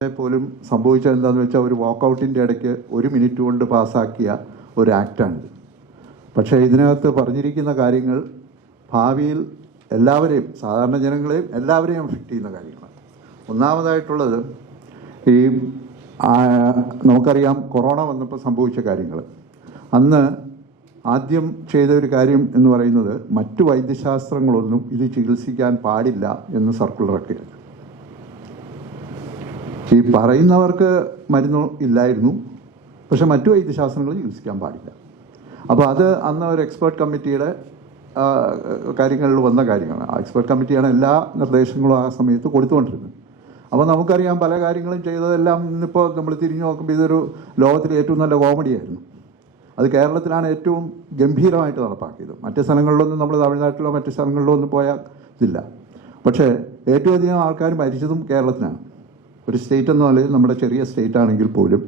പോലും സംഭവിച്ചത് എന്താണെന്ന് വെച്ചാൽ ഒരു വാക്കൗട്ടിന്റെ ഇടയ്ക്ക് ഒരു മിനിറ്റ് കൊണ്ട് പാസ്സാക്കിയ ഒരു ആക്റ്റാണിത് പക്ഷേ ഇതിനകത്ത് പറഞ്ഞിരിക്കുന്ന കാര്യങ്ങൾ ഭാവിയിൽ എല്ലാവരെയും സാധാരണ ജനങ്ങളെയും എല്ലാവരെയും അഫക്റ്റ് ചെയ്യുന്ന കാര്യങ്ങളാണ്. ഒന്നാമതായിട്ടുള്ളത് ഈ നമുക്കറിയാം കൊറോണ വന്നപ്പോൾ സംഭവിച്ച കാര്യങ്ങൾ അന്ന് ആദ്യം ചെയ്ത ഒരു കാര്യം എന്ന് പറയുന്നത് മറ്റു വൈദ്യശാസ്ത്രങ്ങളൊന്നും ഇത് ചികിത്സിക്കാൻ പാടില്ല എന്ന് സർക്കുലർ ഇറക്കിയത് ഈ പറയുന്നവർക്ക് മരുന്ന് ഇല്ലായിരുന്നു. പക്ഷെ മറ്റു വൈദ്യശാസ്ത്രങ്ങൾ ചികിത്സിക്കാൻ പാടില്ല. അപ്പോൾ അത് അന്ന് ഒരു എക്സ്പേർട്ട് കമ്മിറ്റിയുടെ കാര്യങ്ങളിൽ വന്ന കാര്യങ്ങളാണ്. ആ എക്സ്പേർട്ട് കമ്മിറ്റിയാണ് എല്ലാ നിർദ്ദേശങ്ങളും ആ സമയത്ത് കൊടുത്തുകൊണ്ടിരുന്നത്. അപ്പോൾ നമുക്കറിയാം പല കാര്യങ്ങളും ചെയ്തതെല്ലാം ഇന്നിപ്പോൾ നമ്മൾ തിരിഞ്ഞു നോക്കുമ്പോൾ ഇതൊരു ലോകത്തിലെ ഏറ്റവും നല്ല കോമഡിയായിരുന്നു. അത് കേരളത്തിലാണ് ഏറ്റവും ഗംഭീരമായിട്ട് നടപ്പാക്കിയത്. മറ്റ് സ്ഥലങ്ങളിലൊന്നും നമ്മൾ തമിഴ്നാട്ടിലോ മറ്റു സ്ഥലങ്ങളിലോ ഒന്നും പോയാൽ ഇതില്ല. പക്ഷേ ഏറ്റവും അധികം ആൾക്കാർ മരിച്ചതും കേരളത്തിലാണ്. ഒരു സ്റ്റേറ്റ് എന്ന് പറയുന്നത് നമ്മുടെ ചെറിയ സ്റ്റേറ്റ് ആണെങ്കിൽ പോലും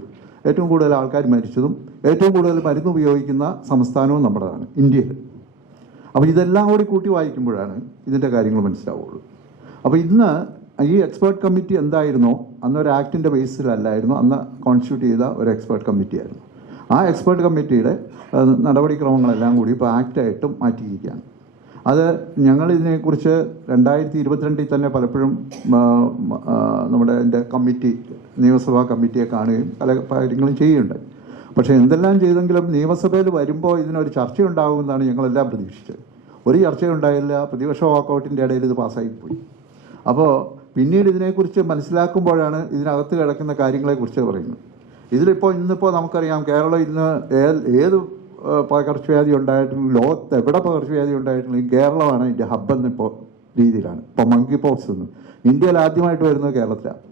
ഏറ്റവും കൂടുതൽ ആൾക്കാർ മരിച്ചതും ഏറ്റവും കൂടുതൽ മരുന്ന് ഉപയോഗിക്കുന്ന സംസ്ഥാനവും നമ്മുടേതാണ് ഇന്ത്യയിൽ അപ്പോൾ ഇതെല്ലാം കൂടി കൂട്ടി വായിക്കുമ്പോഴാണ് ഇതിന്റെ കാര്യങ്ങൾ മനസ്സിലാവുള്ളൂ. അപ്പോൾ ഇന്ന് ഈ എക്സ്പേർട്ട് കമ്മിറ്റി എന്തായിരുന്നോ? അന്ന് ഒരു ആക്ടിന്റെ ബേസിലല്ലായിരുന്നു അന്ന് കോൺസ്റ്റിറ്റ്യൂട്ട് ചെയ്ത ഒരു എക്സ്പേർട്ട് കമ്മിറ്റിയായിരുന്നു ആ എക്സ്പേർട്ട് കമ്മിറ്റിയുടെ നടപടിക്രമങ്ങളെല്ലാം കൂടി ഇപ്പോൾ ആക്റ്റായിട്ടും മാറ്റിയിരിക്കുകയാണ്. അത് ഞങ്ങൾ ഇതിനെക്കുറിച്ച് രണ്ടായിരത്തി ഇരുപത്തിരണ്ടിൽ തന്നെ പലപ്പോഴും നമ്മുടെ എന്റെ കമ്മിറ്റി നിയമസഭാ കമ്മിറ്റിയെ കാണുകയും പല കാര്യങ്ങളും ചെയ്യുകയുണ്ടായി പക്ഷേ എന്തെല്ലാം ചെയ്തെങ്കിലും നിയമസഭയിൽ വരുമ്പോൾ ഇതിനൊരു ചർച്ചയുണ്ടാകുമെന്നാണ് ഞങ്ങളെല്ലാം പ്രതീക്ഷിച്ചത്. ഒരു ചർച്ചയുണ്ടായില്ല പ്രതിപക്ഷ വാക്കൗട്ടിന്റെ ഇടയിൽ ഇത് പാസ്സായിപ്പോയി. അപ്പോൾ പിന്നീട് ഇതിനെക്കുറിച്ച് മനസ്സിലാക്കുമ്പോഴാണ് ഇതിനകത്ത് കിടക്കുന്ന കാര്യങ്ങളെക്കുറിച്ച് പറയുന്നത്. ഇതിലിപ്പോൾ ഇന്നിപ്പോൾ നമുക്കറിയാം കേരളം ഇന്ന് ഏത് പകർച്ചവ്യാധി ഉണ്ടായിട്ടുള്ള ലോകത്ത് എവിടെ പകർച്ചവ്യാധി ഉണ്ടായിട്ടുണ്ടെങ്കിലും കേരളമാണ് ഇതിന്റെ ഹബ്ബെന്ന് ഇപ്പോൾ രീതിയിലാണ്. ഇപ്പോൾ മങ്കി പോക്സ് എന്ന്. ഇന്ത്യയിൽ ആദ്യമായിട്ട് വരുന്നത് കേരളത്തിലാണ്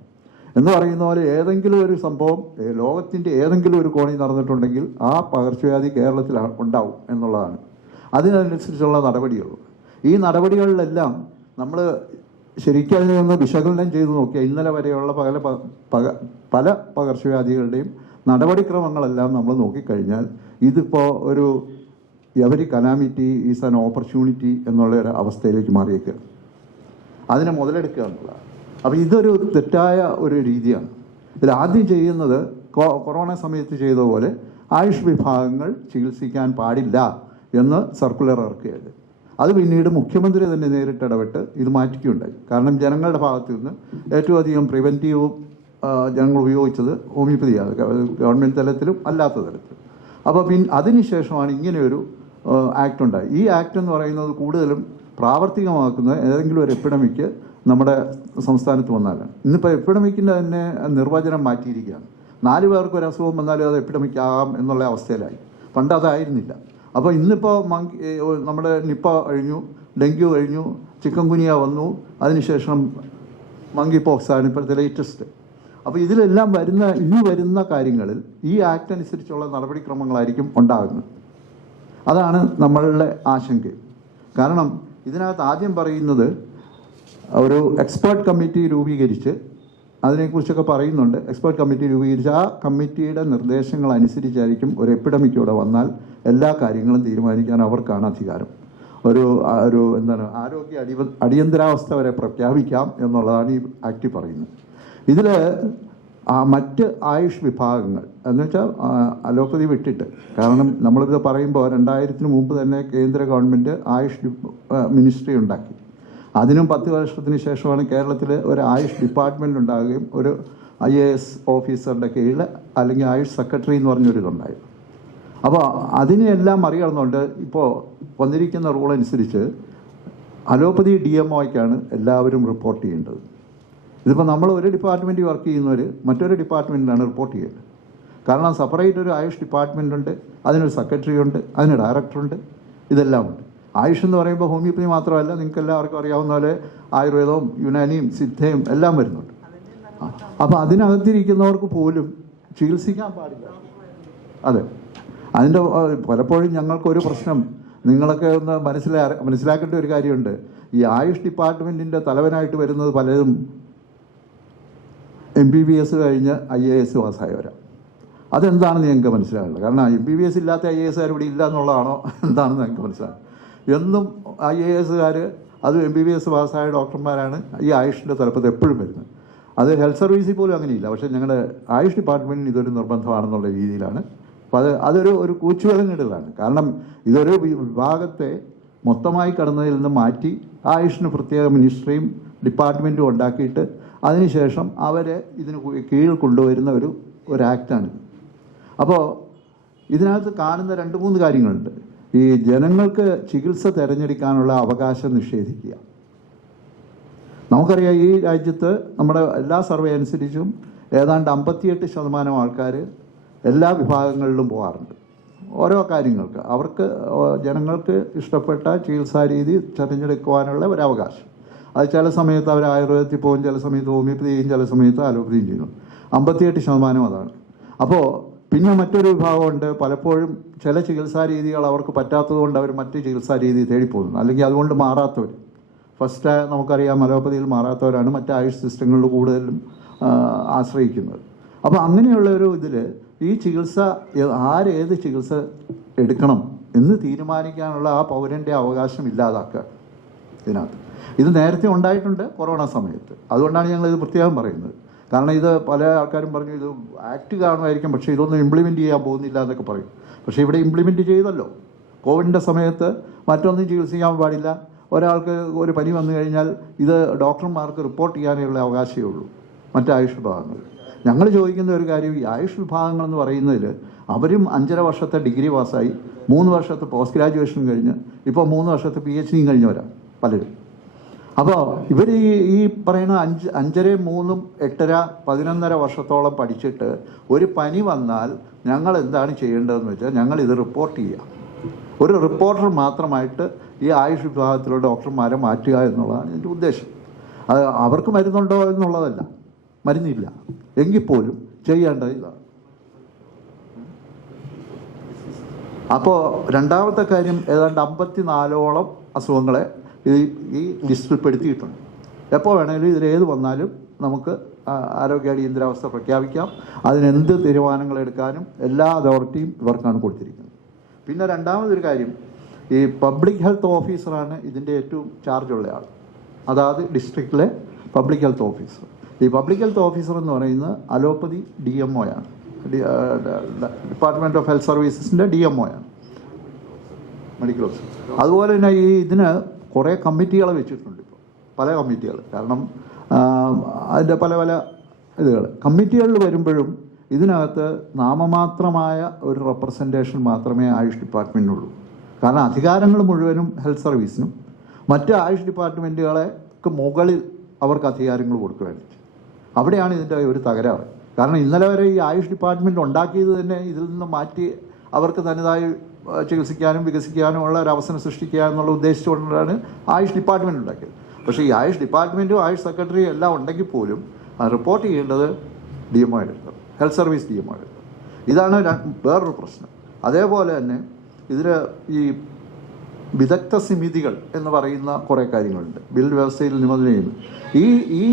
എന്ന് പറയുന്ന പോലെ ഏതെങ്കിലും ഒരു സംഭവം ലോകത്തിന്റെ ഏതെങ്കിലും ഒരു കോണി നടന്നിട്ടുണ്ടെങ്കിൽ ആ പകർച്ചവ്യാധി കേരളത്തിൽ ഉണ്ടാവും എന്നുള്ളതാണ്. അതിനനുസരിച്ചുള്ള നടപടികളും ഈ നടപടികളിലെല്ലാം നമ്മൾ ശരിക്കും അതിനെ ഒന്ന് വിശകലനം ചെയ്ത് നോക്കിയാൽ ഇന്നലെ വരെയുള്ള പല പല പകർച്ചവ്യാധികളുടെയും നടപടിക്രമങ്ങളെല്ലാം നമ്മൾ നോക്കിക്കഴിഞ്ഞാൽ ഇതിപ്പോൾ ഒരു every calamity is an opportunity എന്നുള്ള ഒരു അവസ്ഥയിലേക്ക് മാറിയേക്കുക അതിനെ മുതലെടുക്കുക എന്നുള്ളതാണ്. അപ്പോൾ ഇതൊരു തെറ്റായ ഒരു രീതിയാണ്. ഇതിൽ ആദ്യം ചെയ്യുന്നത് കൊറോണ സമയത്ത് ചെയ്ത പോലെ ആയുഷ് വിഭാഗങ്ങൾ ചികിത്സിക്കാൻ പാടില്ല എന്ന് സർക്കുലർ ഇറക്കിയത് അത് പിന്നീട് മുഖ്യമന്ത്രി തന്നെ നേരിട്ട് ഇടപെട്ട് ഇത് മാറ്റിക്കുകയുണ്ടായി. കാരണം ജനങ്ങളുടെ ഭാഗത്തു നിന്ന് ഏറ്റവും അധികം പ്രിവെന്റീവും ജനങ്ങൾ ഉപയോഗിച്ചത് ഹോമിയോപ്പതിയാണ് ഗവൺമെന്റ് തലത്തിലും അല്ലാത്ത തലത്തിലും. അപ്പോൾ പിൻ അതിനുശേഷമാണ് ഇങ്ങനെയൊരു ആക്ട് ഉണ്ടായി. ഈ ആക്ട് എന്ന് പറയുന്നത് കൂടുതലും പ്രാവർത്തികമാക്കുന്നത് ഏതെങ്കിലും ഒരു എപ്പിഡമിക്ക് നമ്മുടെ സംസ്ഥാനത്ത് വന്നാലാണ്. ഇന്നിപ്പോൾ എപ്പിഡമിക്കിന്റെ തന്നെ നിർവചനം മാറ്റിയിരിക്കുകയാണ്. നാല് പേർക്ക് ഒരു അസുഖം വന്നാലും അത് എപ്പിഡമിക് ആകാം എന്നുള്ള അവസ്ഥയിലായി. പണ്ട് അതായിരുന്നില്ല. അപ്പോൾ ഇന്നിപ്പോൾ മങ്കി നമ്മുടെ നിപ്പ കഴിഞ്ഞു ഡെങ്കു കഴിഞ്ഞു ചിക്കൻ കുനിയ വന്നു അതിനുശേഷം മങ്കി പോക്സാണ് ഇപ്പോഴത്തെ ലേറ്റസ്റ്റ് അപ്പോൾ ഇതിലെല്ലാം വരുന്ന ഇനി വരുന്ന കാര്യങ്ങളിൽ ഈ ആക്ട് അനുസരിച്ചുള്ള നടപടിക്രമങ്ങളായിരിക്കും ഉണ്ടാകുന്നത്. അതാണ് നമ്മളുടെ ആശങ്ക. കാരണം ഇതിനകത്ത് ആദ്യം പറയുന്നത് ഒരു എക്സ്പേർട്ട് കമ്മിറ്റി രൂപീകരിച്ച് അതിനെക്കുറിച്ചൊക്കെ പറയുന്നുണ്ട്. എക്സ്പേർട്ട് കമ്മിറ്റി രൂപീകരിച്ച് ആ കമ്മിറ്റിയുടെ നിർദ്ദേശങ്ങൾ അനുസരിച്ചായിരിക്കും ഒരു എപ്പിഡമിക്കൂടെ വന്നാൽ എല്ലാ കാര്യങ്ങളും തീരുമാനിക്കാൻ അവർക്കാണ് അധികാരം. ഒരു ഒരു എന്താണ് ആരോഗ്യ അടി അടിയന്തരാവസ്ഥ വരെ പ്രഖ്യാപിക്കാം എന്നുള്ളതാണ് ഈ ആക്ട് പറയുന്നത്. ഇതിൽ മറ്റ് ആയുഷ് വിഭാഗങ്ങൾ എന്ന് വെച്ചാൽ അലോപ്പതി വിട്ടിട്ട്. കാരണം നമ്മളിത് പറയുമ്പോൾ രണ്ടായിരത്തിന് മുമ്പ് തന്നെ കേന്ദ്ര ഗവൺമെന്റ് ആയുഷ് മിനിസ്ട്രി ഉണ്ടാക്കി. അതിനും പത്ത് വർഷത്തിന് ശേഷമാണ് കേരളത്തിൽ ഒരു ആയുഷ് ഡിപ്പാർട്ട്മെന്റ് ഉണ്ടാകുകയും ഒരു ഐ എ എസ് ഓഫീസറുടെ കീഴിൽ അല്ലെങ്കിൽ ആയുഷ് സെക്രട്ടറി എന്ന് പറഞ്ഞൊരിതുണ്ടായത് അപ്പോൾ അതിനെല്ലാം മറികടന്നുകൊണ്ട് ഇപ്പോൾ വന്നിരിക്കുന്ന റൂൾ അനുസരിച്ച് അലോപ്പതി ഡി എം ഒയ്ക്കാണ് എല്ലാവരും റിപ്പോർട്ട് ചെയ്യേണ്ടത്. ഇതിപ്പോൾ നമ്മൾ ഒരു ഡിപ്പാർട്ട്മെന്റ് വർക്ക് ചെയ്യുന്നവർ മറ്റൊരു ഡിപ്പാർട്ട്മെന്റിലാണ് റിപ്പോർട്ട് ചെയ്യുന്നത് കാരണം സെപ്പറേറ്റ് ഒരു ആയുഷ് ഡിപ്പാർട്ട്മെന്റ് ഉണ്ട് അതിനൊരു സെക്രട്ടറി ഉണ്ട് അതിന് ഡയറക്ടറുണ്ട് ഇതെല്ലാം ഉണ്ട് ആയുഷ് എന്ന് പറയുമ്പോൾ ഹോമിയോപ്പതി മാത്രമല്ല നിങ്ങൾക്ക് എല്ലാവർക്കും അറിയാവുന്ന പോലെ ആയുർവേദവും യുനാനിയും സിദ്ധയും എല്ലാം വരുന്നുണ്ട്. അപ്പോൾ അതിനകത്തിരിക്കുന്നവർക്ക് പോലും ചികിത്സിക്കാൻ പാടില്ല. അതെ. അതിന്റെ പലപ്പോഴും ഞങ്ങൾക്കൊരു പ്രശ്നം നിങ്ങളൊക്കെ ഒന്ന് മനസ്സിലാ മനസ്സിലാക്കേണ്ട ഒരു കാര്യമുണ്ട്. ഈ ആയുഷ് ഡിപ്പാർട്ട്മെന്റിന്റെ തലവനായിട്ട് വരുന്നത് പലരും എം ബി ബി എസ് കഴിഞ്ഞ് ഐ എ എസ് പാസ്സായവരാണ് അതെന്താണെന്ന് ഞങ്ങൾക്ക് മനസ്സിലാകില്ല കാരണം എം ബി ബി എസ് ഇല്ലാത്ത ഐ എ എസ്കാർ ഇവിടെ ഇല്ല എന്നുള്ളതാണോ? എന്താണെന്ന് ഞങ്ങൾക്ക് മനസ്സിലാകും എന്നും ഐ എ എസുകാർ അതും എം ബി ബി എസ് പാസ്സായ ഡോക്ടർമാരാണ്. ഈ ആയുഷിന്റെ തലപ്പത്ത് എപ്പോഴും വരുന്നത്. അത് ഹെൽത്ത് സർവീസിൽ പോലും അങ്ങനെയില്ല. പക്ഷേ ഞങ്ങളുടെ ആയുഷ് ഡിപ്പാർട്ട്മെന്റിന് ഇതൊരു നിർബന്ധമാണെന്നുള്ള രീതിയിലാണ്. അപ്പോൾ അത് അതൊരു ഒരു കൂച്ചുവിലങ്ങിടലാണ് കാരണം ഇതൊരു വിഭാഗത്തെ മൊത്തമായി കടന്നതിൽ നിന്ന് മാറ്റി ആയുഷിന് പ്രത്യേക മിനിസ്ട്രിയും ഡിപ്പാർട്ട്മെന്റും ഉണ്ടാക്കിയിട്ട് അതിനുശേഷം അവരെ ഇതിന് കീഴിൽ കൊണ്ടുവരുന്ന ഒരു ഒരു ആക്റ്റാണിത്. അപ്പോൾ ഇതിനകത്ത് കാണുന്ന രണ്ട് മൂന്ന് കാര്യങ്ങളുണ്ട്. ഈ ജനങ്ങൾക്ക് ചികിത്സ തിരഞ്ഞെടുക്കാനുള്ള അവകാശം നിഷേധിക്കുക. നമുക്കറിയാം ഈ രാജ്യത്ത് നമ്മുടെ എല്ലാ സർവേ അനുസരിച്ചും ഏതാണ്ട് അമ്പത്തിയെട്ട് ശതമാനം ആൾക്കാർ എല്ലാ വിഭാഗങ്ങളിലും പോകാറുണ്ട് ഓരോ കാര്യങ്ങൾക്ക് അവർക്ക് ജനങ്ങൾക്ക് ഇഷ്ടപ്പെട്ട ചികിത്സാ രീതി തിരഞ്ഞെടുക്കുവാനുള്ള ഒരവകാശം അത് ചില സമയത്ത് അവർ ആയുർവേദത്തിൽ പോകും ചില സമയത്ത് ഹോമിയോപ്പതി ചെയ്യും ചില സമയത്ത് അലോപ്പതിയും ചെയ്യുന്നു അമ്പത്തിയെട്ട് ശതമാനം അതാണ്. അപ്പോൾ പിന്നെ മറ്റൊരു വിഭാഗമുണ്ട്. പലപ്പോഴും ചില ചികിത്സാ രീതികൾ അവർക്ക് പറ്റാത്തതുകൊണ്ട് അവർ മറ്റ് ചികിത്സാ രീതി തേടിപ്പോകുന്നു അല്ലെങ്കിൽ അതുകൊണ്ട് മാറാത്തവർ ഫസ്റ്റ് നമുക്കറിയാം അലോപ്പതിയിൽ മാറാത്തവരാണ് മറ്റ് ആയുഷ് സിസ്റ്റങ്ങളിൽ കൂടുതലും ആശ്രയിക്കുന്നത്. അപ്പോൾ അങ്ങനെയുള്ള ഒരു ഇതിൽ ഈ ചികിത്സ ആരേത് ചികിത്സ എടുക്കണം എന്ന് തീരുമാനിക്കാനുള്ള ആ പൗരന്റെ അവകാശം ഇല്ലാതാക്കുക. ഇതിനകത്ത്. ഇത് നേരത്തെ ഉണ്ടായിട്ടുണ്ട് കൊറോണ സമയത്ത്. അതുകൊണ്ടാണ് ഞങ്ങൾ ഇത് പ്രത്യേകം പറയുന്നത്. കാരണം ഇത് പല ആൾക്കാരും പറഞ്ഞു ഇത് ആക്ട് കാണുമായിരിക്കും പക്ഷേ ഇതൊന്നും ഇംപ്ലിമെന്റ് ചെയ്യാൻ പോകുന്നില്ല എന്നൊക്കെ പറയും. പക്ഷേ ഇവിടെ ഇംപ്ലിമെന്റ് ചെയ്തല്ലോ. കോവിഡിന്റെ സമയത്ത് മറ്റൊന്നും ചികിത്സിക്കാൻ പാടില്ല. ഒരാൾക്ക് ഒരു പനി വന്നു കഴിഞ്ഞാൽ ഇത് ഡോക്ടർമാർക്ക് റിപ്പോർട്ട് ചെയ്യാനുള്ള അവകാശമേ ഉള്ളൂ. മറ്റ് ആയുഷ് വിഭാഗങ്ങൾ. ഞങ്ങൾ ചോദിക്കുന്ന ഒരു കാര്യം ഈ ആയുഷ് വിഭാഗങ്ങൾ എന്ന് പറയുന്നതിൽ അവരും അഞ്ചര വർഷത്തെ ഡിഗ്രി പാസ്സായി മൂന്ന് വർഷത്തെ പോസ്റ്റ് ഗ്രാജുവേഷൻ കഴിഞ്ഞ് ഇപ്പോൾ മൂന്ന് വർഷത്തെ പി എച്ച് ഡിയും കഴിഞ്ഞവരാണ് പലരും. അപ്പോൾ ഇവർ ഈ ഈ പറയുന്ന അഞ്ച് അഞ്ചര മൂന്നും എട്ടര പതിനൊന്നര വർഷത്തോളം പഠിച്ചിട്ട് ഒരു പനി വന്നാൽ ഞങ്ങൾ എന്താണ് ചെയ്യേണ്ടതെന്ന് വെച്ചാൽ ഞങ്ങൾ ഇത് റിപ്പോർട്ട് ചെയ്യുക ഒരു റിപ്പോർട്ടർ മാത്രമായിട്ട് ഈ ആയുഷ് വിഭാഗത്തിലുള്ള ഡോക്ടർമാരെ മാറ്റുക എന്നുള്ളതാണ് എന്റെ ഉദ്ദേശം. അത് അവർക്ക് മരുന്നുണ്ടോ എന്നുള്ളതല്ല. മരുന്നില്ല. എങ്കിൽ പോലും ചെയ്യേണ്ടത് ഇതാണ് അപ്പോൾ രണ്ടാമത്തെ കാര്യം ഏതാണ്ട് അമ്പത്തിനാലോളം അസുഖങ്ങളെ ഈ ഈ ലിസ്റ്റിൽ പെടുത്തിയിട്ടുണ്ട് എപ്പോൾ വേണമെങ്കിലും ഇതിലേത് വന്നാലും നമുക്ക് ആരോഗ്യ അടിയന്തരാവസ്ഥ പ്രഖ്യാപിക്കാം. അതിനെന്ത് തീരുമാനങ്ങൾ എടുക്കാനും എല്ലാ അതോറിറ്റിയും ഇവർക്കാണ് കൊടുത്തിരിക്കുന്നത്. പിന്നെ രണ്ടാമതൊരു കാര്യം ഈ പബ്ലിക് ഹെൽത്ത് ഓഫീസറാണ് ഇതിന്റെ ഏറ്റവും ചാർജ് ഉള്ള ആൾ. അതായത് ഡിസ്ട്രിക്റ്റിലെ പബ്ലിക് ഹെൽത്ത് ഓഫീസർ. ഈ പബ്ലിക് ഹെൽത്ത് ഓഫീസർ എന്ന് പറയുന്നത് അലോപ്പതി ഡി എം ഒ ആണ്. ഡിപ്പാർട്ട്മെന്റ് ഓഫ് ഹെൽത്ത് സർവീസസിന്റെ ഡി എം ഒ ആണ്. മെഡിക്കൽ ഓഫീസർ അതുപോലെ തന്നെ ഈ ഇതിന് കുറേ കമ്മിറ്റികളെ വെച്ചിട്ടുണ്ട് ഇപ്പോൾ പല കമ്മിറ്റികൾ കാരണം അതിന്റെ പല പല ഇതുകൾ കമ്മിറ്റികളിൽ വരുമ്പോഴും ഇതിനകത്ത് നാമമാത്രമായ ഒരു റെപ്രസെന്റേഷൻ മാത്രമേ ആയുഷ് ഡിപ്പാർട്ട്മെന്റിനുള്ളൂ കാരണം അധികാരങ്ങൾ മുഴുവനും ഹെൽത്ത് സർവീസിനും മറ്റ് ആയുഷ് ഡിപ്പാർട്ട്മെന്റുകളെക്ക് മുകളിൽ അവർക്ക് അധികാരങ്ങൾ കൊടുക്കുകയാണ് അവിടെയാണ് ഇതിന്റെ ഒരു തകരാറ്. കാരണം ഇന്നലെ വരെ ഈ ആയുഷ് ഡിപ്പാർട്ട്മെന്റ് ഉണ്ടാക്കിയത് തന്നെ ഇതിൽ നിന്ന് മാറ്റി അവർക്ക് തനതായി ചികിത്സിക്കാനും വികസിക്കാനും ഉള്ള ഒരു അവസരം സൃഷ്ടിക്കുക എന്നുള്ള ഉദ്ദേശിച്ചുകൊണ്ടാണ് ആയുഷ് ഡിപ്പാർട്ട്മെന്റ് ഉണ്ടാക്കിയത്. പക്ഷേ ഈ ആയുഷ് ഡിപ്പാർട്ട്മെന്റും ആയുഷ് സെക്രട്ടറിയും എല്ലാം ഉണ്ടെങ്കിൽ പോലും റിപ്പോർട്ട് ചെയ്യേണ്ടത് ഡി എം ഒയുടെ ഹെൽത്ത് സർവീസ് ഡി എം ഒയുടെ ഇതാണ് വേറൊരു പ്രശ്നം. അതേപോലെ തന്നെ ഇതിൽ ഈ വിദഗ്ധ സമിതികൾ എന്ന് പറയുന്ന കുറേ കാര്യങ്ങളുണ്ട്. ബിൽ വ്യവസ്ഥയിൽ നിബന്ധന ചെയ്യുന്നു ഈ ഈ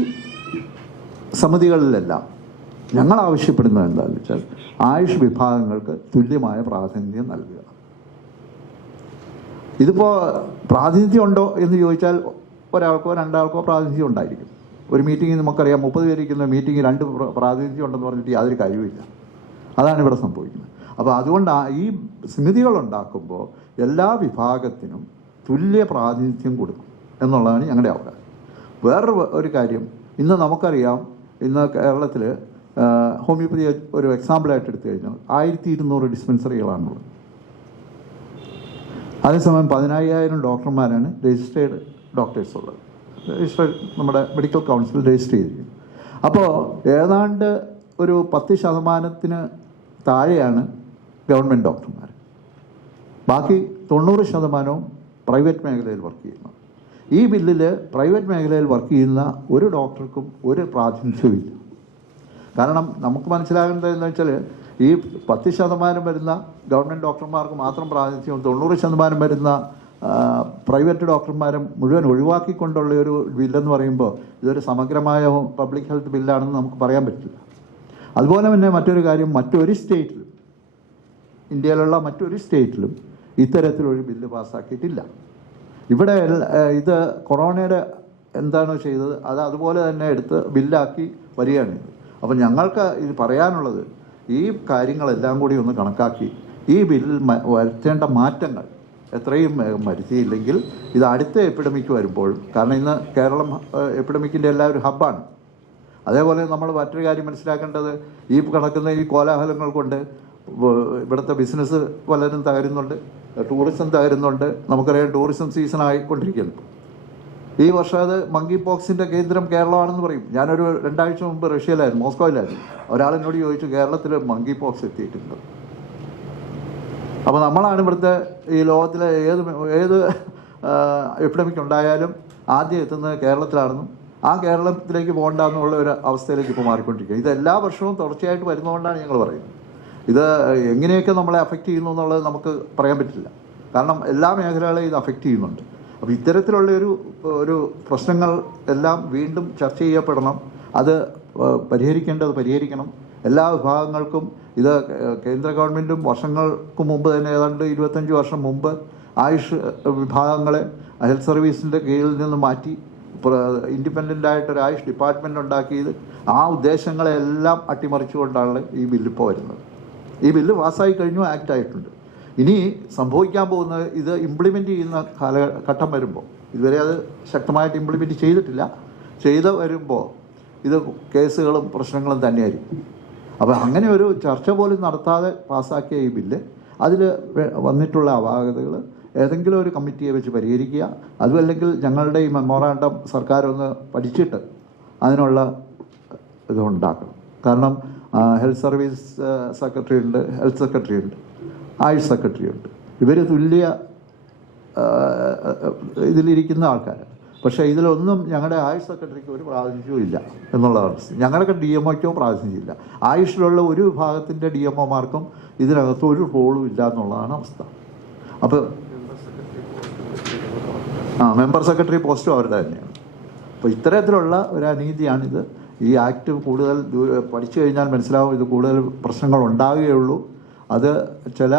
സമിതികളിലെല്ലാം ഞങ്ങൾ ആവശ്യപ്പെടുന്നത് എന്താണെന്ന് വെച്ചാൽ ആയുഷ് വിഭാഗങ്ങൾക്ക് തുല്യമായ പ്രാതിനിധ്യം നൽകുക. ഇതിപ്പോൾ പ്രാതിനിധ്യം ഉണ്ടോ എന്ന് ചോദിച്ചാൽ ഒരാൾക്കോ രണ്ടാൾക്കോ പ്രാതിനിധ്യം ഉണ്ടായിരിക്കും. ഒരു മീറ്റിംഗിൽ നമുക്കറിയാം മുപ്പത് പേരിരിക്കുന്ന മീറ്റിംഗിൽ രണ്ട് പ്ര- പ്രാതിനിധ്യം ഉണ്ടെന്ന് പറഞ്ഞിട്ട് യാതൊരു കാര്യവുമില്ല. അതാണ് ഇവിടെ സംഭവിക്കുന്നത്. അപ്പോൾ അതുകൊണ്ട് ഈ സമിതികൾ ഉണ്ടാക്കുമ്പോൾ എല്ലാ വിഭാഗത്തിനും തുല്യ പ്രാതിനിധ്യം കൊടുക്കും എന്നുള്ളതാണ് ഞങ്ങളുടെ അവകാശം. വേറൊരു ഒരു കാര്യം ഇന്ന് നമുക്കറിയാം ഇന്ന് കേരളത്തിൽ ഹോമിയോപ്പതി ഒരു എക്സാമ്പിളായിട്ട് എടുത്തു കഴിഞ്ഞാൽ ആയിരത്തി ഇരുന്നൂറ് ഡിസ്പെൻസറികളാണുള്ളത്. അതേസമയം പതിനായിരം ഡോക്ടർമാരാണ് രജിസ്റ്റേർഡ് ഡോക്ടേഴ്സ് ഉള്ളത് രജിസ്റ്റേഡ് നമ്മുടെ മെഡിക്കൽ കൗൺസിൽ രജിസ്റ്റർ ചെയ്തിരിക്കും അപ്പോൾ ഏതാണ്ട് ഒരു പത്ത് ശതമാനത്തിന് താഴെയാണ് ഗവൺമെന്റ് ഡോക്ടർമാർ. ബാക്കി തൊണ്ണൂറ് ശതമാനവും പ്രൈവറ്റ് മേഖലയിൽ വർക്ക് ചെയ്യുന്നു. ഈ ബില്ലിൽ പ്രൈവറ്റ് മേഖലയിൽ വർക്ക് ചെയ്യുന്ന ഒരു ഡോക്ടർക്കും ഒരു പ്രാതിനിധ്യവും കാരണം നമുക്ക് മനസ്സിലാകേണ്ടത് എന്ന് വെച്ചാൽ ഈ പത്ത് ശതമാനം വരുന്ന ഗവൺമെന്റ് ഡോക്ടർമാർക്ക് മാത്രം പ്രാതിനിധ്യവും തൊണ്ണൂറ് ശതമാനം വരുന്ന പ്രൈവറ്റ് ഡോക്ടർമാരും മുഴുവൻ ഒഴിവാക്കിക്കൊണ്ടുള്ള ഒരു ബില്ലെന്ന് പറയുമ്പോൾ ഇതൊരു സമഗ്രമായ പബ്ലിക് ഹെൽത്ത് ബില്ലാണെന്ന് നമുക്ക് പറയാൻ പറ്റില്ല. അതുപോലെ തന്നെ മറ്റൊരു കാര്യം മറ്റൊരു സ്റ്റേറ്റിലും ഇന്ത്യയിലുള്ള മറ്റൊരു സ്റ്റേറ്റിലും ഇത്തരത്തിലൊരു ബില്ല് പാസ്സാക്കിയിട്ടില്ല. ഇവിടെ ഇത് കൊറോണയുടെ എന്താണോ ചെയ്തത് അത് അതുപോലെ തന്നെ എടുത്ത് ബില്ലാക്കി വരികയാണ്. ഇത് അപ്പം ഞങ്ങൾക്ക് ഇത് പറയാനുള്ളത് ഈ കാര്യങ്ങളെല്ലാം കൂടി ഒന്ന് കണക്കാക്കി. ഈ ബില്ലിൽ വരുത്തേണ്ട മാറ്റങ്ങൾ എത്രയും വേഗം വരുത്തിയില്ലെങ്കിൽ ഇത് അടുത്ത എപ്പിഡമിക്ക് വരുമ്പോൾ കാരണം ഇന്ന് കേരളം എപ്പിഡമിക്കിന്റെ എല്ലാ ഒരു ഹബ്ബാണ്. അതേപോലെ നമ്മൾ മറ്റൊരു കാര്യം മനസ്സിലാക്കേണ്ടത് ഈ കിടക്കുന്ന ഈ കോലാഹലങ്ങൾ കൊണ്ട് ഇവിടുത്തെ ബിസിനസ് പലരും തകരുന്നുണ്ട് ടൂറിസം തകരുന്നുണ്ട്. നമുക്കറിയാം ടൂറിസം സീസൺ ആയിക്കൊണ്ടിരിക്കുന്നു. ഈ വർഷം അത് മങ്കി പോക്സിന്റെ കേന്ദ്രം കേരളമാണെന്ന് പറയും. ഞാനൊരു രണ്ടാഴ്ച മുമ്പ് റഷ്യയിലായിരുന്നു മോസ്കോയിലായിരുന്നു. ഒരാൾ എന്നോട് ചോദിച്ചു കേരളത്തിൽ മങ്കി പോക്സ് എത്തിയിട്ടുണ്ട്. അപ്പോൾ നമ്മളാണ് ഇവിടുത്തെ ഈ ലോകത്തിലെ ഏത് ഏത് എപ്പിഡമിക് ഉണ്ടായാലും ആദ്യം എത്തുന്നത് കേരളത്തിലാണെന്നും ആ കേരളത്തിലേക്ക് പോകണ്ടെന്നുള്ള ഒരു അവസ്ഥയിലേക്ക് ഇപ്പോൾ മാറിക്കൊണ്ടിരിക്കുക ഇത് എല്ലാ വർഷവും തുടർച്ചയായിട്ട് വരുന്നതുകൊണ്ടാണ് ഞങ്ങൾ പറയുന്നത്. ഇത് എങ്ങനെയൊക്കെ നമ്മളെ അഫക്റ്റ് ചെയ്യുന്നു എന്നുള്ളത് നമുക്ക് പറയാൻ പറ്റില്ല. കാരണം എല്ലാ മേഖലകളെയും ഇത് അഫക്റ്റ് ചെയ്യുന്നുണ്ട്. അപ്പോൾ ഇത്തരത്തിലുള്ള ഒരു ഒരു പ്രശ്നങ്ങൾ എല്ലാം വീണ്ടും ചർച്ച ചെയ്യപ്പെടണം. അത് പരിഹരിക്കേണ്ടത് പരിഹരിക്കണം. എല്ലാ വിഭാഗങ്ങൾക്കും ഇത് കേന്ദ്ര ഗവൺമെന്റും വർഷങ്ങൾക്ക് മുമ്പ് തന്നെ ഏതാണ്ട് ഇരുപത്തഞ്ച് വർഷം മുമ്പ് ആയുഷ് വിഭാഗങ്ങളെ ഹെൽത്ത് സർവീസിന്റെ കീഴിൽ നിന്ന് മാറ്റി ഇൻഡിപെൻഡന്റ് ആയിട്ടൊരു ആയുഷ് ഡിപ്പാർട്ട്മെന്റ് ഉണ്ടാക്കിയത് ആ ഉദ്ദേശങ്ങളെല്ലാം അട്ടിമറിച്ചുകൊണ്ടാണ് ഈ ബില്ലിപ്പോൾ വരുന്നത്. ഈ ബില്ല് പാസ്സായി കഴിഞ്ഞു ആക്ട് ആയിട്ടുണ്ട്. ഇനി സംഭവിക്കാൻ പോകുന്നത് ഇത് ഇംപ്ലിമെന്റ് ചെയ്യുന്ന കാലഘട്ടം വരുമ്പോൾ ഇതുവരെ അത് ശക്തമായിട്ട് ഇംപ്ലിമെന്റ് ചെയ്തിട്ടില്ല. ചെയ്ത് വരുമ്പോൾ ഇത് കേസുകളും പ്രശ്നങ്ങളും തന്നെയായിരിക്കും. അപ്പോൾ അങ്ങനെ ഒരു ചർച്ച പോലും നടത്താതെ പാസ്സാക്കിയ ഈ ബില്ല് അതിൽ വന്നിട്ടുള്ള അപാകതകൾ ഏതെങ്കിലും ഒരു കമ്മിറ്റിയെ വെച്ച് പരിഹരിക്കുക അതുമല്ലെങ്കിൽ ഞങ്ങളുടെ ഈ മെമ്മോറാണ്ടം സർക്കാർ ഒന്ന് പഠിച്ചിട്ട് അതിനുള്ള ഇതുണ്ടാക്കണം. കാരണം ഹെൽത്ത് സർവീസ് സെക്രട്ടറി ഉണ്ട് ഹെൽത്ത് സെക്രട്ടറി ഉണ്ട്. ആയുഷ് സെക്രട്ടറി ഉണ്ട് ഇവർ തുല്യ ഇതിലിരിക്കുന്ന ആൾക്കാർ പക്ഷേ ഇതിലൊന്നും ഞങ്ങളുടെ ആയുഷ് സെക്രട്ടറിക്ക് ഒരു പ്രാതിനിധ്യവും ഇല്ല എന്നുള്ളതാണ് ഞങ്ങളുടെ ഡി എം ഒക്കോ പ്രാതിനിധ്യമില്ല. ആയുഷിലുള്ള ഒരു വിഭാഗത്തിന്റെ ഡി എം ഒമാർക്കും ഇതിനകത്ത് ഒരു റോളും ഇല്ല എന്നുള്ളതാണ് അവസ്ഥ. അപ്പോൾ ആ മെമ്പർ സെക്രട്ടറി പോസ്റ്റും അവരുടെ തന്നെയാണ്. അപ്പോൾ ഇത്തരത്തിലുള്ള ഒരു അനീതിയാണിത്. ഈ ആക്ട് കൂടുതൽ പഠിച്ചു കഴിഞ്ഞാൽ മനസ്സിലാവും ഇത് കൂടുതൽ പ്രശ്നങ്ങൾ ഉണ്ടാവുകയുള്ളൂ. അത് ചില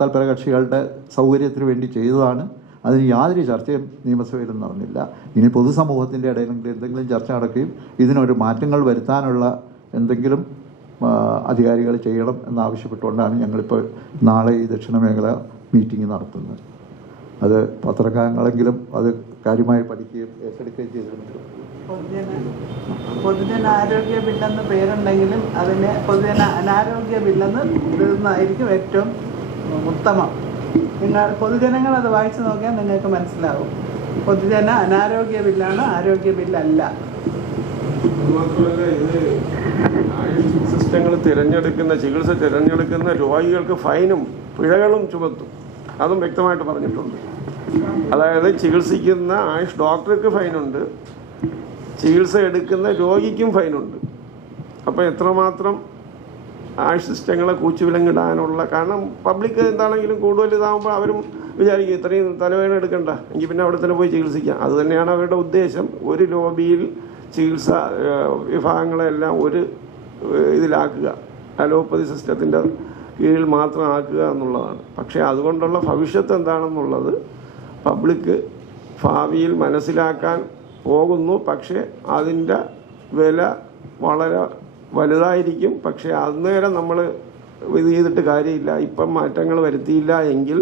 തൽപര കക്ഷികളുടെ സൗകര്യത്തിന് വേണ്ടി ചെയ്തതാണ്. അതിന് യാതൊരു ചർച്ചയും നിയമസഭയിലും നടന്നില്ല. ഇനി പൊതുസമൂഹത്തിന്റെ ഇടയിലെങ്കിലും എന്തെങ്കിലും ചർച്ച നടക്കുകയും ഇതിനൊരു മാറ്റങ്ങൾ വരുത്താനുള്ള എന്തെങ്കിലും അധികാരികൾ ചെയ്യണം എന്നാവശ്യപ്പെട്ടുകൊണ്ടാണ് ഞങ്ങളിപ്പോൾ നാളെ ഈ ദക്ഷിണ മേഖല മീറ്റിംഗ് നടത്തുന്നത്. അത് പത്രക്കാരങ്ങളെങ്കിലും അത് കാര്യമായി പഠിക്കുകയും ഏറ്റെടുക്കുകയും ചെയ്തിട്ടുണ്ട് പൊതുജന പൊതുജന ആരോഗ്യ ബില്ലെന്ന് പേരുണ്ടെങ്കിലും അതിന് പൊതുജന അനാരോഗ്യ ബില്ലെന്ന് ഇടുന്നതായിരിക്കും ഏറ്റവും ഉത്തമം. നിങ്ങൾ പൊതുജനങ്ങൾ അത് വായിച്ചു നോക്കിയാൽ നിങ്ങൾക്ക് മനസ്സിലാവും. പൊതുജന അനാരോഗ്യ ബില്ലാണ് ആരോഗ്യ ബില്ലല്ല സിസ്റ്റങ്ങൾ തിരഞ്ഞെടുക്കുന്ന ചികിത്സ തിരഞ്ഞെടുക്കുന്ന രോഗികൾക്ക് ഫൈനും പിഴകളും ചുമത്തും. അതും വ്യക്തമായിട്ട് പറഞ്ഞിട്ടുണ്ട്. അതായത് ചികിത്സിക്കുന്ന ആയുഷ് ഡോക്ടർക്ക് ഫൈനുണ്ട്. ചികിത്സ എടുക്കുന്ന രോഗിക്കും ഫൈനുണ്ട്. അപ്പോൾ എത്രമാത്രം ആയുഷ് സിസ്റ്റങ്ങളെ കൂച്ചുവിലങ്ങിടാനുള്ള കാരണം പബ്ലിക് എന്താണെങ്കിലും കൂടുതൽ ഇതാകുമ്പോൾ അവരും വിചാരിക്കും ഇത്രയും തലവേദന എടുക്കണ്ട എങ്കിൽ പിന്നെ അവിടെ തന്നെ പോയി ചികിത്സിക്കാം. അത് തന്നെയാണ് അവരുടെ ഉദ്ദേശം. ഒരു ലോബിയിൽ ചികിത്സ വിഭാഗങ്ങളെല്ലാം ഒരു ഇതിലാക്കുക. അലോപ്പതി സിസ്റ്റത്തിന്റെ കീഴിൽ മാത്രം ആക്കുക എന്നുള്ളതാണ്. പക്ഷേ അതുകൊണ്ടുള്ള ഭവിഷ്യത്ത് എന്താണെന്നുള്ളത് പബ്ലിക് ഭാവിയിൽ മനസ്സിലാക്കാൻ പോകുന്നു. പക്ഷേ അതിന്റെ വില വളരെ വലുതായിരിക്കും. പക്ഷേ അന്നേരം നമ്മൾ ഇത് ചെയ്തിട്ട് കാര്യമില്ല. ഇപ്പം മാറ്റങ്ങൾ വരുത്തിയില്ല എങ്കിൽ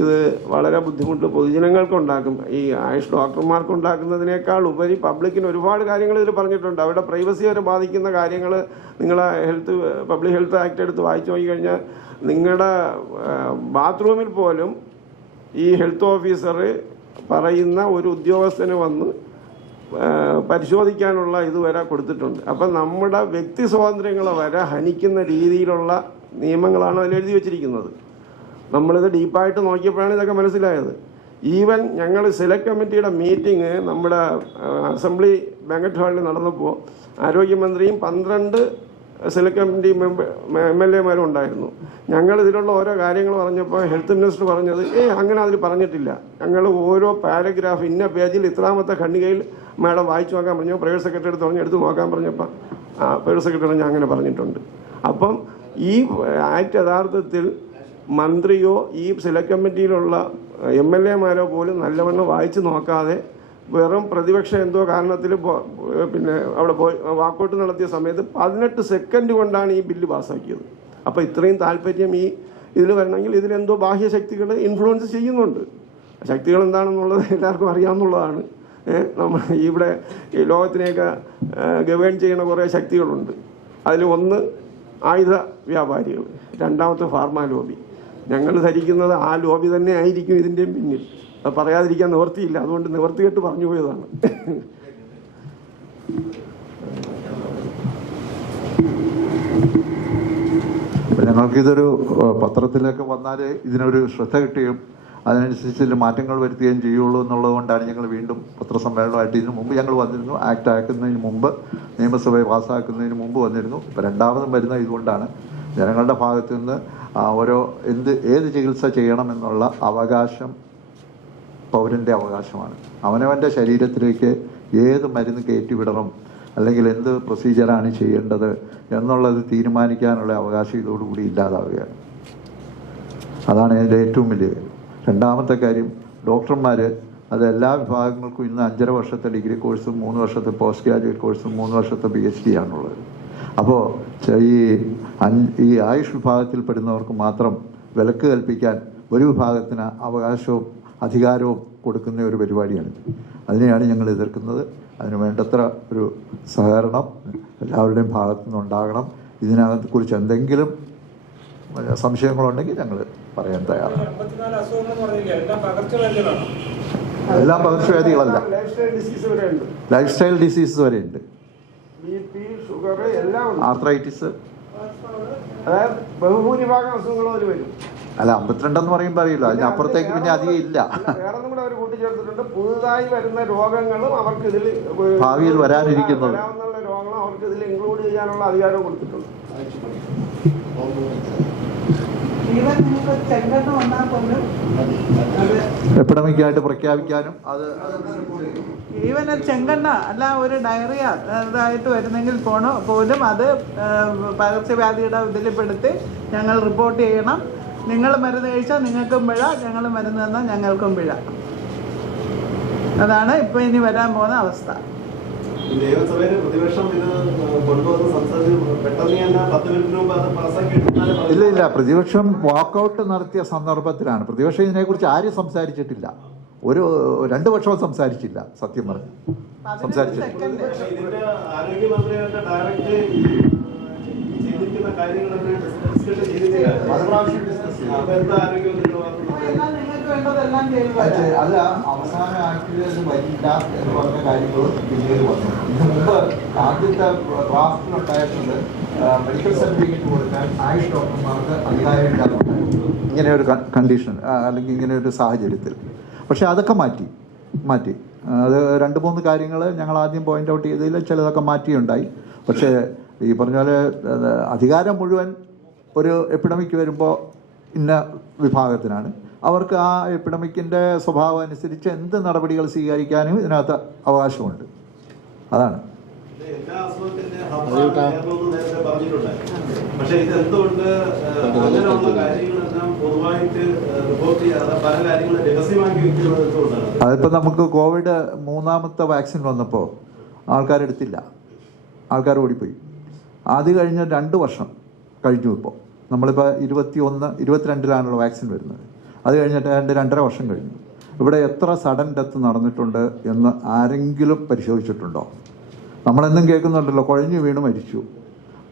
ഇത് വളരെ ബുദ്ധിമുട്ട് പൊതുജനങ്ങൾക്കുണ്ടാക്കും. ഈ ആയുഷ് ഡോക്ടർമാർക്ക് ഉണ്ടാക്കുന്നതിനേക്കാൾ ഉപരി പബ്ലിക്കിന് ഒരുപാട് കാര്യങ്ങൾ ഇതിൽ പറഞ്ഞിട്ടുണ്ട്. അവരുടെ പ്രൈവസി വരെ ബാധിക്കുന്ന കാര്യങ്ങൾ നിങ്ങൾ ഹെൽത്ത് പബ്ലിക് ഹെൽത്ത് ആക്ട് എടുത്ത് വായിച്ചു നോക്കിക്കഴിഞ്ഞാൽ നിങ്ങളുടെ ബാത്റൂമിൽ പോലും ഈ ഹെൽത്ത് ഓഫീസർ പറയുന്ന ഒരു ഉദ്യോഗസ്ഥന് വന്ന് പരിശോധിക്കാനുള്ള ഇതുവരെ കൊടുത്തിട്ടുണ്ട്. അപ്പം നമ്മുടെ വ്യക്തി സ്വാതന്ത്ര്യങ്ങളെ വരെ ഹനിക്കുന്ന രീതിയിലുള്ള നിയമങ്ങളാണ് അതിൽ എഴുതി വെച്ചിരിക്കുന്നത്. നമ്മളിത് ഡീപ്പായിട്ട് നോക്കിയപ്പോഴാണ് ഇതൊക്കെ മനസ്സിലായത്. ഈവൻ ഞങ്ങൾ സെലക്ട് കമ്മിറ്റിയുടെ മീറ്റിംഗ് നമ്മുടെ അസംബ്ലി ബാങ്കറ്റ് ഹാളിൽ നടന്നപ്പോൾ ആരോഗ്യമന്ത്രിയും പന്ത്രണ്ട് select committee member M L എമാരും ഉണ്ടായിരുന്നു. ഞങ്ങൾ ഇതിലുള്ള ഓരോ കാര്യങ്ങൾ പറഞ്ഞപ്പോൾ ഹെൽത്ത് മിനിസ്റ്റർ പറഞ്ഞത് ഏ അങ്ങനെ അതിൽ പറഞ്ഞിട്ടില്ല. ഞങ്ങൾ ഓരോ പാരഗ്രാഫ് ഇന്ന പേജിൽ ഇത്രാമത്തെ ഖണ്ഡികയിൽ മാഡം വായിച്ചു നോക്കാൻ പറഞ്ഞു പ്രൈവറ്റ് സെക്രട്ടറി എടുത്ത് പറഞ്ഞു എടുത്ത് നോക്കാൻ പറഞ്ഞപ്പോൾ പ്രൈവറ്റ് സെക്രട്ടറി ഞാൻ അങ്ങനെ പറഞ്ഞിട്ടുണ്ട്. അപ്പം ഈ ആക്ട് യഥാർത്ഥത്തിൽ മന്ത്രിയോ ഈ സെലക്ട് കമ്മിറ്റിയിലുള്ള എം എൽ എമാരോ പോലും നല്ലവണ്ണം വായിച്ചു നോക്കാതെ വെറും പ്രതിപക്ഷം എന്തോ കാരണത്തിൽ പിന്നെ അവിടെ വാക്കൗട്ട് നടത്തിയ സമയത്ത് പതിനെട്ട് സെക്കൻഡ് കൊണ്ടാണ് ഈ ബില്ല് പാസ്സാക്കിയത്. അപ്പോൾ ഇത്രയും താല്പര്യം ഈ ഇതിൽ വരണമെങ്കിൽ ഇതിലെന്തോ ബാഹ്യ ശക്തികൾ ഇൻഫ്ലുവൻസ് ചെയ്യുന്നുണ്ട്. ശക്തികൾ എന്താണെന്നുള്ളത് എല്ലാവർക്കും അറിയാമെന്നുള്ളതാണ് നമ്മൾ ഇവിടെ ഈ ലോകത്തിനെയൊക്കെ ഗവേൺ ചെയ്യുന്ന കുറേ ശക്തികളുണ്ട്. അതിൽ ഒന്ന് ആയുധ വ്യാപാരികൾ രണ്ടാമത്തെ ഫാർമ ലോബി ഞങ്ങൾ ധരിക്കുന്നത് ആ ലോബി തന്നെ ആയിരിക്കും ഇതിന്റെയും പിന്നിൽ. പറയാതിരിക്കാൻ നിവർത്തിയില്ല അതുകൊണ്ട് നിവർത്തികെട്ട് പറഞ്ഞു പോയതാണ്. ഞങ്ങൾക്ക് ഇതൊരു ഏഹ്, പത്രത്തിലൊക്കെ വന്നാൽ ഇതിനൊരു ശ്രദ്ധ കിട്ടുകയും അതിനനുസരിച്ച് മാറ്റങ്ങൾ വരുത്തുകയും ചെയ്യുള്ളൂ എന്നുള്ളത് കൊണ്ടാണ് ഞങ്ങൾ വീണ്ടും പത്രസമ്മേളനമായിട്ട് ഇതിനു മുമ്പ് ഞങ്ങൾ വന്നിരുന്നു. ആക്ട് ആക്കുന്നതിന് മുമ്പ് നിയമസഭയെ പാസ്സാക്കുന്നതിന് മുമ്പ് വന്നിരുന്നു. ഇപ്പം രണ്ടാമതും വരുന്ന ഇതുകൊണ്ടാണ്. ജനങ്ങളുടെ ഭാഗത്തു നിന്ന് ഓരോ എന്ത് ഏത് ചികിത്സ ചെയ്യണമെന്നുള്ള അവകാശം പൗരന്റെ അവകാശമാണ്. അവനവന്റെ ശരീരത്തിലേക്ക് ഏത് മരുന്ന് കയറ്റിവിടണം അല്ലെങ്കിൽ എന്ത് പ്രൊസീജിയറാണ് ചെയ്യേണ്ടത് എന്നുള്ളത് തീരുമാനിക്കാനുള്ള അവകാശം ഇതോടുകൂടി ഇല്ലാതാവുകയാണ്. അതാണ് അതിന്റെ ഏറ്റവും വലിയ കാര്യം. രണ്ടാമത്തെ കാര്യം ഡോക്ടർമാർ അത് എല്ലാ വിഭാഗങ്ങൾക്കും ഇന്ന് അഞ്ചര വർഷത്തെ ഡിഗ്രി കോഴ്സും മൂന്ന് വർഷത്തെ പോസ്റ്റ് ഗ്രാജുവേറ്റ് കോഴ്സും മൂന്ന് വർഷത്തെ പി എച്ച് ഡി ആണുള്ളത് അപ്പോൾ ഈ ഈ ആയുഷ് വിഭാഗത്തിൽപ്പെടുന്നവർക്ക് മാത്രം വിലക്ക് കൽപ്പിക്കാൻ ഒരു വിഭാഗത്തിന് അവകാശവും അധികാരവും കൊടുക്കുന്ന ഒരു പരിപാടിയാണിത്. അതിനെയാണ് ഞങ്ങൾ എതിർക്കുന്നത്. അതിന് വേണ്ടത്ര ഒരു സഹകരണം എല്ലാവരുടെയും ഭാഗത്തു നിന്നുണ്ടാകണം. ഇതിനകത്തെ കുറിച്ച് എന്തെങ്കിലും സംശയങ്ങളുണ്ടെങ്കിൽ ഞങ്ങൾ പറയാൻ തയ്യാറാണ്. എല്ലാം പകർച്ചവ്യാധികളാണ്. എല്ലാം പകർച്ചവ്യാധികളല്ല. ലൈഫ് സ്റ്റൈൽ ഡിസീസ് വരെ ഉണ്ട് ലൈഫ് സ്റ്റൈൽ ഡിസീസസ് വരെ ഉണ്ട് ബി ഷുഗർ എല്ലാം ഉണ്ട് ആർത്രൈറ്റിസ് അതായത് ബഹുഭൂരിഭാഗം അസുഖങ്ങളും അതിൽ വരും. അല്ല അമ്പത്തിരണ്ടെന്ന് പറയുമ്പോൾ അറിയില്ല. അതിനപ്പുറത്തേക്ക് പിന്നെ അധികം ഇല്ല. വേറൊന്നും കൂടെ അവർ കൂട്ടിച്ചേർത്തിട്ടുണ്ട്. പുതുതായി വരുന്ന രോഗങ്ങളും അവർക്ക് ഇതിൽ ഭാവിയിൽ വരാനിരിക്കുന്നത്. വരാവുന്ന രോഗങ്ങളും അവർക്ക് ഇതിൽ ഇൻക്ലൂഡ് ചെയ്യാനുള്ള അധികാരവും കൊടുത്തിട്ടുണ്ട്. എപ്പിഡമിക് ആയിട്ട് പ്രഖ്യാപിക്കാനും അത് ഈവൻ ഒരു ചെങ്കണ്ണ അല്ല ഒരു ഡയറിയ ഇതായിട്ട് വരുന്നെങ്കിൽ പോണോ പോലും അത് പകർച്ചവ്യാധിയുടെ ഇതിൽപ്പെടുത്തി ഞങ്ങൾ റിപ്പോർട്ട് ചെയ്യണം. നിങ്ങൾ മരുന്ന് കഴിച്ചാൽ നിങ്ങൾക്കും പിഴ ഞങ്ങൾ മരുന്ന് തന്നാൽ ഞങ്ങൾക്കും പിഴ. അതാണ് ഇപ്പൊ ഇനി വരാൻ പോകുന്ന അവസ്ഥ. ഇല്ല ഇല്ല പ്രതിപക്ഷം വാക്കൗട്ട് നടത്തിയ സന്ദർഭത്തിലാണ്. പ്രതിപക്ഷം ഇതിനെക്കുറിച്ച് ആരും സംസാരിച്ചിട്ടില്ല. ഒരു രണ്ടു വർഷവും സംസാരിച്ചില്ല സത്യം പറഞ്ഞു പതിനഞ്ച് ഡിസ്കസ് ചെയ്തിട്ടില്ല പല പ്രാവശ്യം discuss ചെയ്തു. അപ്പൊ എന്താ തരാം. അത് അവസാന ആക്ടിൽ വരില്ല എന്ന് പറഞ്ഞ കാര്യങ്ങൾ പിന്നീട് വന്നു. ഇതിന് മുമ്പ് ആദ്യത്തെ ഡ്രാഫ്റ്റിലുണ്ടായിരുന്നത് മെഡിക്കൽ സർട്ടിഫിക്കറ്റ് കൊടുക്കാൻ ആയുഷ് ഡോക്ടർമാർക്ക് അധികാരമില്ലാതുണ്ടായിരുന്നു ഇങ്ങനെ ഒരു കണ്ടീഷൻ അല്ലെങ്കിൽ ഇങ്ങനെ ഒരു സാഹചര്യത്തിൽ. പക്ഷെ അതൊക്കെ മാറ്റി മാറ്റി. അത് രണ്ട് മൂന്ന് കാര്യങ്ങൾ ഞങ്ങൾ ആദ്യം പോയിന്റ് ഔട്ട് ചെയ്തതിൽ ചിലതൊക്കെ മാറ്റിയുണ്ടായി. പക്ഷേ ഈ പറഞ്ഞ പോലെ അധികാരം മുഴുവൻ ഒരു എപ്പിഡമിക് വരുമ്പോൾ ഇന്ന വിഭാഗത്തിനാണ്. അവർക്ക് ആ എപ്പിഡമിക്കിന്റെ സ്വഭാവം അനുസരിച്ച് എന്ത് നടപടികൾ സ്വീകരിക്കാനും ഇതിനകത്ത് അവകാശമുണ്ട്. അതാണ്. പക്ഷേ ഇത് എന്തുകൊണ്ട് ഏഹ്, അങ്ങനെയുള്ള കാര്യങ്ങളെല്ലാം പൊതുവായിട്ട് റിപ്പോർട്ട് ചെയ്യാതെ പല കാര്യങ്ങളും രഹസ്യമാക്കി വെക്കുന്നത് എന്തുകൊണ്ടാണ്? അത്? അതിപ്പോൾ നമുക്ക് കോവിഡ് മൂന്നാമത്തെ വാക്സിൻ വന്നപ്പോൾ ആൾക്കാരെടുത്തില്ല. ആൾക്കാർ ഓടിപ്പോയി. അത് കഴിഞ്ഞ രണ്ട് വർഷം കഴിഞ്ഞു ഇപ്പോൾ നമ്മളിപ്പോൾ ഇരുപത്തി ഒന്ന് ഇരുപത്തിരണ്ടിലാണല്ലോ വാക്സിൻ വരുന്നത്. അത് കഴിഞ്ഞിട്ട് രണ്ട് രണ്ടര വർഷം കഴിഞ്ഞു. ഇവിടെ എത്ര സഡൻ ഡെത്ത് നടന്നിട്ടുണ്ട് എന്ന് ആരെങ്കിലും പരിശോധിച്ചിട്ടുണ്ടോ? നമ്മളെന്നും കേൾക്കുന്നുണ്ടല്ലോ കുഴഞ്ഞു വീണ് മരിച്ചു.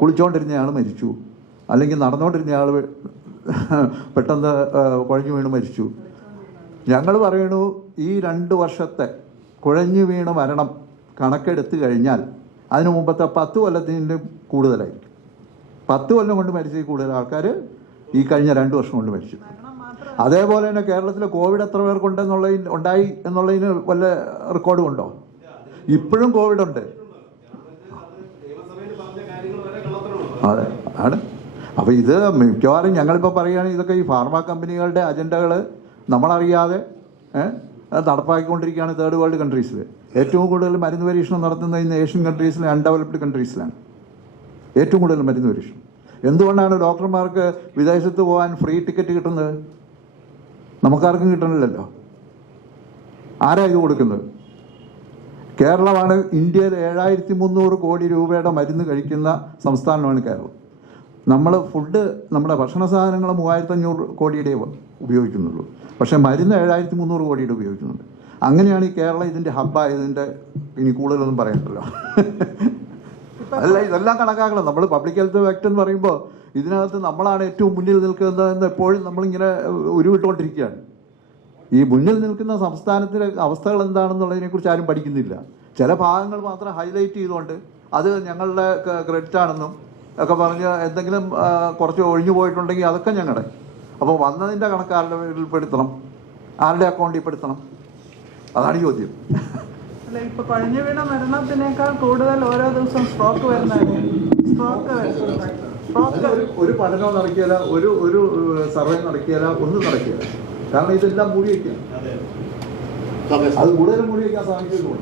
കുളിച്ചുകൊണ്ടിരുന്നയാൾ മരിച്ചു. അല്ലെങ്കിൽ നടന്നുകൊണ്ടിരുന്നയാൾ പെട്ടെന്ന് കുഴഞ്ഞു വീണ് മരിച്ചു. ഞങ്ങൾ പറയണു ഈ രണ്ട് വർഷത്തെ കുഴഞ്ഞു വീണ് മരണം കണക്കെടുത്ത് കഴിഞ്ഞാൽ അതിനു മുമ്പത്തെ പത്ത് കൊല്ലത്തിന്റെ കൂടുതലായിരിക്കും. പത്ത് കൊല്ലം കൊണ്ട് മരിച്ച കൂടുതൽ ആൾക്കാർ ഈ കഴിഞ്ഞ രണ്ട് വർഷം കൊണ്ട് മരിച്ചു. അതേപോലെ തന്നെ കേരളത്തിൽ കോവിഡ് എത്ര പേർക്കുണ്ടെന്നുള്ളതിന് ഉണ്ടായി എന്നുള്ളതിന് വല്ല റെക്കോർഡും ഉണ്ടോ? ഇപ്പോഴും കോവിഡ് ഉണ്ട്. അതെ ആണ്. അപ്പോൾ ഇത് മിക്കവാറും ഞങ്ങളിപ്പോൾ പറയുകയാണെങ്കിൽ ഇതൊക്കെ ഈ ഫാർമ കമ്പനികളുടെ അജണ്ടകൾ നമ്മളറിയാതെ നടപ്പാക്കിക്കൊണ്ടിരിക്കുകയാണ് തേർഡ് വേൾഡ് കൺട്രീസിൽ ഏറ്റവും കൂടുതൽ മരുന്ന് പരീക്ഷണം നടത്തുന്നത് ഇന്ന് ഏഷ്യൻ കൺട്രീസിലെ അൺഡെവലപ്ഡ് കൺട്രീസിലാണ് ഏറ്റവും കൂടുതൽ മരുന്ന് പരീക്ഷണം എന്തുകൊണ്ടാണ് ഡോക്ടർമാർക്ക് വിദേശത്ത് പോകാൻ ഫ്രീ ടിക്കറ്റ് കിട്ടുന്നത്? നമുക്കാർക്കും കിട്ടണില്ലല്ലോ. ആരാ ഇത് കൊടുക്കുന്നത്? കേരളമാണ് ഇന്ത്യയിൽ ഏഴായിരത്തി മുന്നൂറ് കോടി രൂപയുടെ മരുന്ന് കഴിക്കുന്ന സംസ്ഥാനമാണ് കേരളം. നമ്മൾ ഫുഡ് നമ്മുടെ ഭക്ഷണ സാധനങ്ങൾ മൂവായിരത്തി അഞ്ഞൂറ് കോടിയുടെ ഉപയോഗിക്കുന്നുള്ളൂ. പക്ഷേ മരുന്ന് ഏഴായിരത്തി മുന്നൂറ് കോടിയുടെ ഉപയോഗിക്കുന്നുണ്ട്. അങ്ങനെയാണ് ഈ കേരളം ഇതിന്റെ ഹബ്ബായതിന്റെ ഇനി കൂടുതലൊന്നും പറയണ്ടല്ലോ. അല്ല ഇതെല്ലാം കണക്കാക്കണം. നമ്മൾ പബ്ലിക് ഹെൽത്ത് ആക്ട് എന്ന് പറയുമ്പോൾ ഇതിനകത്ത് നമ്മളാണ് ഏറ്റവും മുന്നിൽ നിൽക്കുന്നതെന്ന് എപ്പോഴും നമ്മളിങ്ങനെ ഉരുവിട്ടുകൊണ്ടിരിക്കുകയാണ്. ഈ മുന്നിൽ നിൽക്കുന്ന സംസ്ഥാനത്തിലെ അവസ്ഥകൾ എന്താണെന്നുള്ളതിനെ കുറിച്ച് ആരും പഠിക്കുന്നില്ല. ചില ഭാഗങ്ങൾ മാത്രം ഹൈലൈറ്റ് ചെയ്തുകൊണ്ട് അത് ഞങ്ങളുടെ ക്രെഡിറ്റ് ആണെന്നും ഒക്കെ പറഞ്ഞ് എന്തെങ്കിലും കുറച്ച് ഒഴിഞ്ഞു പോയിട്ടുണ്ടെങ്കിൽ അതൊക്കെ ഞങ്ങളുടെ. അപ്പോൾ വന്നതിന്റെ കണക്ക് ആരുടെ പേരിൽ പെടുത്തണം. ആരുടെ അക്കൗണ്ടിൽ പെടുത്തണം? അതാണ് ചോദ്യം. അല്ല ഇപ്പൊ കഴിഞ്ഞ വീണ മരണത്തിനേക്കാൾ കൂടുതൽ ഓരോ ദിവസം സ്ട്രോക്ക് വരുന്നത് സ്ട്രോക്ക് സ്ട്രോക്ക് ഒരു ഒരു പഠനവും നടക്കിയാല ഒരു ഒരു സർവേ നടക്കിയാല ഒന്നും നടക്കിയല്ല കാരണം ഇതെല്ലാം മൂടി വയ്ക്കാം അതെ. അത് കൂടുതലും മൂടി വയ്ക്കാൻ സാധിക്കുന്നുള്ളൂ.